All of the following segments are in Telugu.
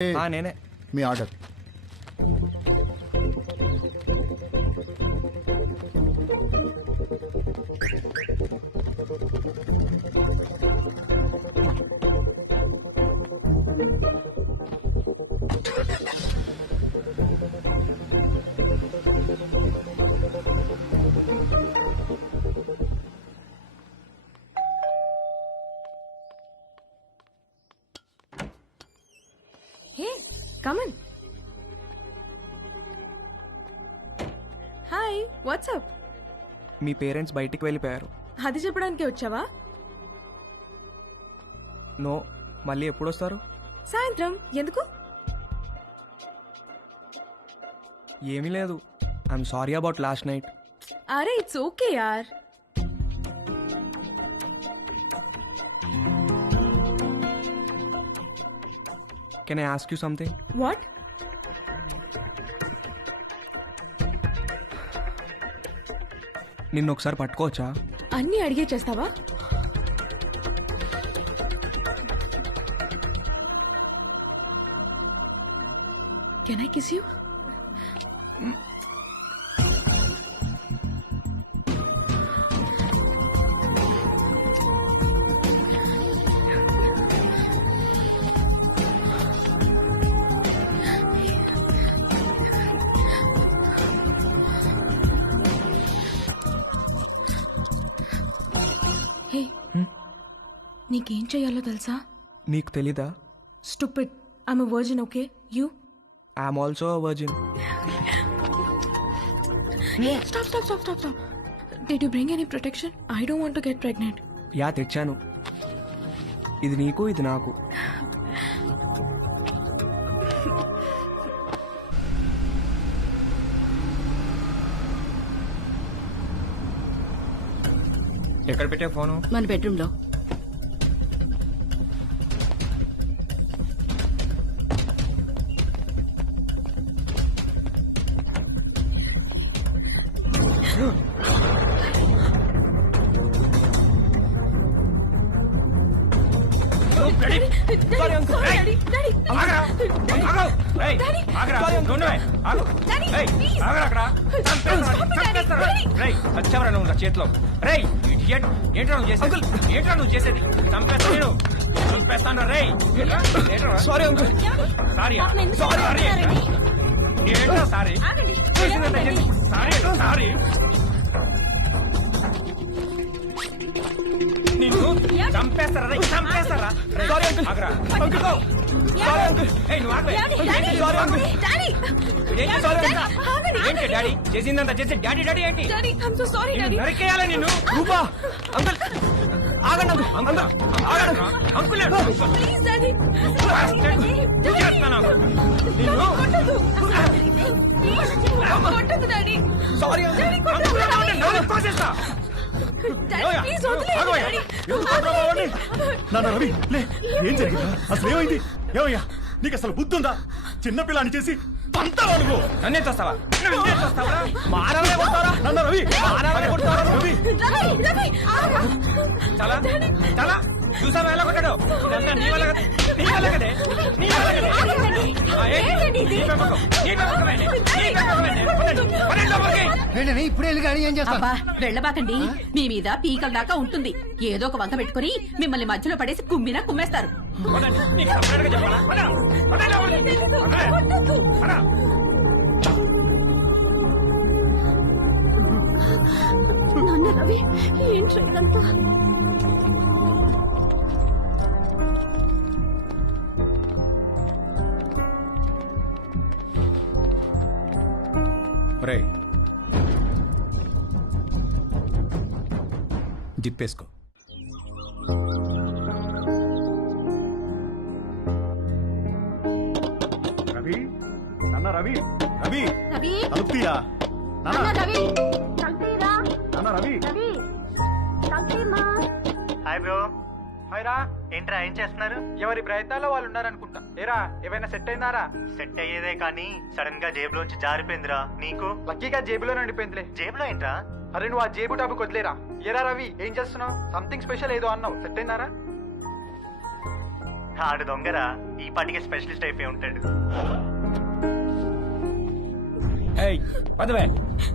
నేనే. మీ order. Hey, come in. Hi, what's up? మీ పేరెంట్స్ బయటికి వెళ్ళిపోయారు. అది చెప్పడానికే వచ్చావా? నో, మళ్ళీ ఎప్పుడు వస్తారు? సాయంత్రం. ఎందుకు? ఏమీ లేదు. I'm sorry about last night. అరే ఇట్స్ ఓకే యార్. Can I ask you something? What? నిన్ను ఒకసారి పట్టుకోవచ్చా? అన్నీ అడిగే చేస్తావా? Can I kiss you? Hey, నీకేం చెయ్యాలో తెలుసా? నీకు తెలీదా? Stupid. I'm a virgin, okay? You? I'm also a virgin. Stop. Did you bring any protection? I don't want to get pregnant. Yeah, తెచ్చాను. ఇది నీకు, ఇది నాకు. ఎక్కడ పెట్టే ఫోను? మన బెడ్రూమ్ లో. చేతిలో ఏంట్రా నువ్వు చేసేది? చంపేస్తాను. Sorry uncle. సారీ ఏంట్రా? సారీ సారీ నిన్ను చంపేస్తారా? చంపేస్తారా? Sorry uncle. ఆగరా అంకుల్. Sorry uncle. నువ్వు ఆగలే. Sorry uncle. ఏంటి డాడీ చేసిందంతా చేసి డాడీ ఏంటి? నరికేయాలా నిన్ను? రూపా అంకుల్ ఆగండి అంకుల్. అంకుల్ సారీ నాన్న రవి, లే, ఏం జరిగిందా? అసలు ఏమైంది? ఏమయ్యా, నీకు అసలు బుద్ధి ఉందా? చిన్నపిల్లని చేసి పంతావా నువ్వు? నన్నే చూస్తావా? మానవనే కొడతారా? నాన్న రవి, మానవనే కొడతారా? రవి, చాలా చూసావా ఎలా కొట్టాడు? ఇదంతా నీ వల్ల కదే. ఇప్పుడు వెళ్ళి గాడి ఏం చేస్తా? అబ్బా వెళ్ళబాకండి. మీ మీద పీకల దాకా ఉంటుంది. ఏదో ఒక వంక పెట్టుకుని మిమ్మల్ని మధ్యలో పడేసి కుమ్మినా కుమ్మేస్తారు. నాన్న రవి, ఏంట్రా ఇదంతా? జిప్పేసుకో. రవి, నాన్న రవి, రవి, తలుపుతీయా? నాన్న రవి. Hi bro. హాయ్ రా. ఏంట్రా ఏం చేస్తున్నారు? ఎవరి ప్రయత్నాల్లో వాళ్ళు ఉన్నారనుకుంటా. ఏరా ఏమైనా సెట్ అయిందారా? సెట్ అయ్యేదే కానీ సడన్ గా జేబులోంచి జారిపోయిందిరా. నీకు? లక్కీగా జేబులో నడిపోయిందిలే. జేబులో ఏంట్రా? అరే నువ్వు ఆ జేబు టాపిక్ వదిలేరా. ఏరా రవి, ఏం చేస్తున్నావు? సంథింగ్ స్పెషల్ ఏదో అన్నావు. సెట్ అయిందారా? ఆడు దొంగరా, ఈ పాటికి స్పెషలిస్ట్ అయిపోయి ఉంటాడు. ఏయ్ పదవే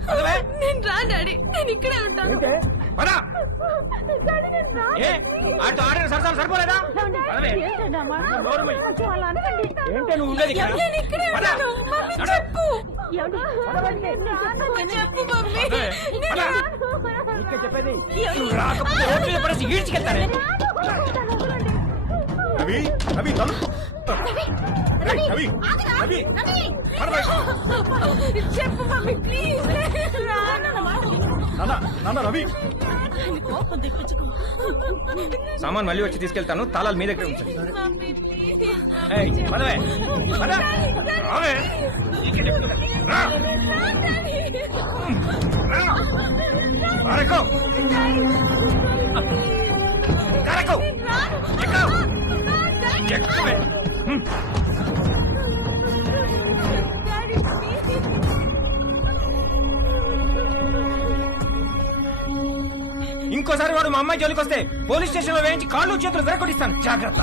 పదవే నేను రా డాడీ, నేను ఇక్కడే ఉంటాను. పద. డాడీ, నేను రా. ఏ ఆడితో ఆడిన సరసాలు సరిపోలేదా? పదవే. నోరు మూయి. ఏంటే నువ్వు ఉండేది ఇక్కడ? నేను ఇక్కడే పద. ఉంటాను. మమ్మీ నడు. చెప్పు. చెప్పు మమ్మీ. పదవే. పద. ఇంకా చెప్పేది నువ్వు రాకపోతే రోడ్డు మీద పడేసి ఈడ్చుకెళ్తానే. రవి రవి తలు రవి రవి రవి పడవే. చెప్పు మమ్మీ ప్లీజ్. నాన్న నాన్న రవి సామాన్ మళ్ళీ వచ్చి తీసుకెళ్తాను, తాళాలు మీ దగ్గర ఉంచండి. Mummy please. ఏయ్ పదవే పద. రావే. ఇక్కడ చెప్తున్నా. రా. రా. అరకు. కరకు. ఎక్కు. ఎక్కువే. Daddy please. ఇంకోసారి వాడు మా అమ్మాయి జోలికి వస్తే పోలీస్ స్టేషన్ లో వేయించి కాళ్ళు చేతులు విరగొట్టిస్తాను. జాగ్రత్త.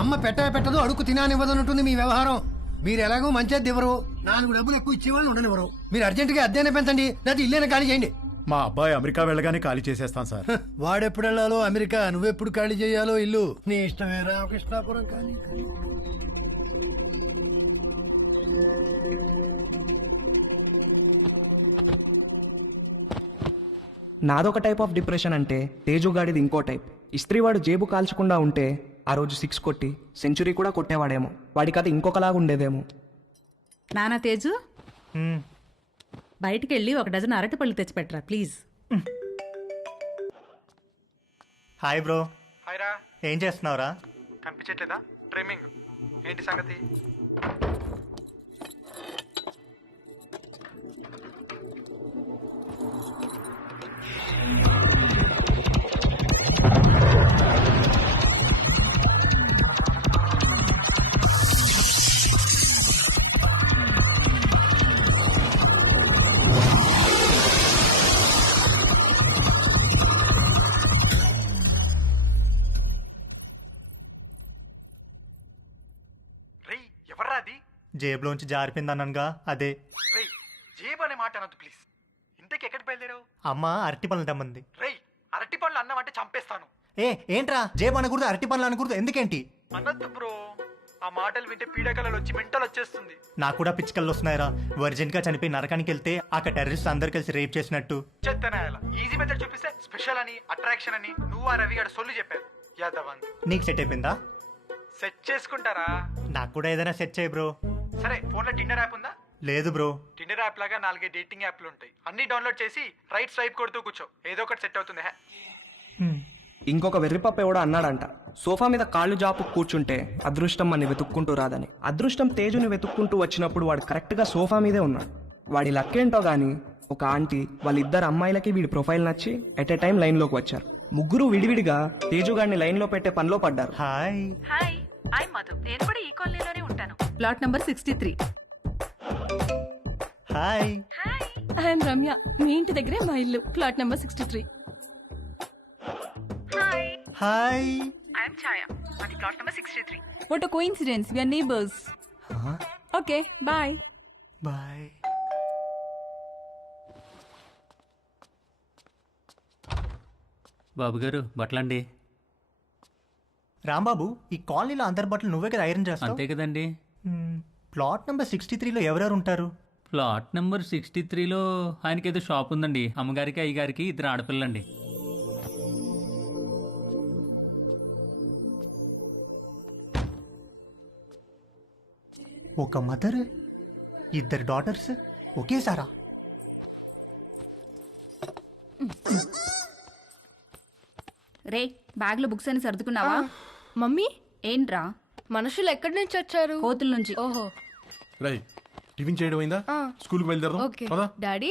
అమ్మ పెట్టదు అడుగు తినానివ్వదన్నట్టుంది మీ వ్యవహారం. మీరు ఎలాగో మంచిది ఇవ్వరు, 4 డబ్బులు ఎక్కువ ఇచ్చేవాళ్ళు ఉండనివ్వరు. మీరు అర్జెంటుగా అద్దెనే పెంచండి, లేకపోతే ఇల్లేనా ఖాళీ చేయండి. మా అబ్బాయి అమెరికా వెళ్ళగానే ఖాళీ చేసేస్తాను సార్. వాడెప్పుడు వెళ్ళాలో అమెరికా, నువ్వెప్పుడు ఖాళీ చేయాలో ఇల్లు నీ ఇష్టమే. రామకృష్ణాపురం ఖాళీ. నాదొక టైప్ ఆఫ్ డిప్రెషన్ అంటే తేజుగాడిది ఇంకో టైప్. ఇస్త్రీవాడు జేబు కాల్చకుండా ఉంటే ఆ రోజు 6 కొట్టి సెంచరీ కూడా కొట్టేవాడేమో. వాడి కథ ఇంకొకలాగా ఉండేదేమో. నానా తేజు, బయటికి వెళ్ళి 1 డజన్ అరటిపళ్ళు తెచ్చిపెట్టరా ప్లీజ్. హాయ్ బ్రో, హాయ్ రా. ఏం చేస్తున్నావురా? కనిపించట్లేదా? ట్రిమ్మింగ్. ఏంటి సంగతి? రేయ్ ఎవర్రా అది? జేబులోంచి జారిపోయిందనగా అదే. రేయ్ జేబు అనే మాట అనొద్దు ప్లీజ్. ఇంతకి ఎక్కడికి బయలుదేరావు? అమ్మ అరటి పనులు తెమ్మంది. రేయ్ అరటి పళ్ళు అన్నమంటే చంపేస్తాను. ఏంట్రా జేబు అనకూడదు, అరటి పనులు అనకూడదు, ఎందుకేంటి? అనొద్దు బ్రో, ఆ మాటలు వింటే పీడకలలు వచ్చి మెంటల్ వచ్చేస్తుంది. నాకు కూడా పిచ్చికల్లో వస్తున్నాయిరా. వర్జిన్ గా చనిపోయి నరకానికి వెళ్తే అక్కడ టెర్రరిస్ట్ అందరు కలిసి రేప్ చేసినట్టు. చెత్తనాయాల ఈజీ మెథడ్ చూపిస్తే స్పెషల్ అని, అట్రాక్షన్ అని నువ్వు ఆ రవి గారు సొల్లు చెప్పారు. యాదవంత్ నీకు సెట్ అయిపోయిందా? సెట్ చేసుకుంటారా? నాకు కూడా ఏదైనా సెట్ చేయి బ్రో. సరే ఫోన్లో టిండర్ యాప్ ఉందా? లేదు బ్రో. టిండర్ యాప్ లాగా 4 డేటింగ్ యాప్లు ఉంటాయి. అన్ని డౌన్లోడ్ చేసి రైట్ స్వైప్ కొడుతూ కూర్చో, ఏదో ఒకటి సెట్ అవుతుంది. ఇంకొక వెర్రిపప్ప ఎవడో అన్నాడంట, సోఫా మీద కాళ్ళు జాపు కూర్చుంటే అదృష్టం అని వెతుక్కుంటూ రాదని. అదృష్టం తేజుని వెతుక్కుంటూ వచ్చినప్పుడు వాడు కరెక్ట్గా సోఫా మీదే ఉన్నాడు. వాడి లక్కేంటో గాని ఒక ఆంటీ వాళ్ళిద్దరు అమ్మాయిలకి వీడి ప్రొఫైల్ నచ్చి ఎట్ ఎ టైం లైన్లోకి వచ్చారు. ముగ్గురు విడివిడిగా తేజుగాడిని లైన్లో పెట్టే పనిలో పడ్డారు. హాయ్. Hi, I Madhu. నేను కూడా ఈ కాలనీలోనే ఉంటాను. Plot number 63. Hi. I'm Ramya, మీ ఇంటి దగ్గరే మా ఇల్లు, plot number 63. Hi. I'm Chaya, అది plot number 63. What a coincidence, we are neighbours. Okay bye. Bye. Babu garu బట్టలండి. రాంబాబు, ఈ కాలనీలో అందరి బట్టలు నువ్వే కదా ఐరన్ చేస్తావు? అంతే కదండి. ప్లాట్ నెంబర్ 63లో ఎవరెవరు ఉంటారు? ప్లాట్ నెంబర్ 63లో ఆయనకి ఏదో షాప్ ఉందండి. అమ్మగారికి అయ్యగారికి 2 ఆడపిల్లండి. ఒక మదర్, 2 డాటర్స్ ఒకేసారా? రే, బ్యాగ్ లో బుక్స్ అని సర్దుకున్నావా? మమ్మీ, ఏంట్రా? మనుషులు ఎక్కడి నుంచి వచ్చారు? కోతుల నుంచి. ఓహో. రై టిఫిన్ చేయడం అయిందా? స్కూల్కి బయలుదేరదాం. ఓకే పదా. డాడీ,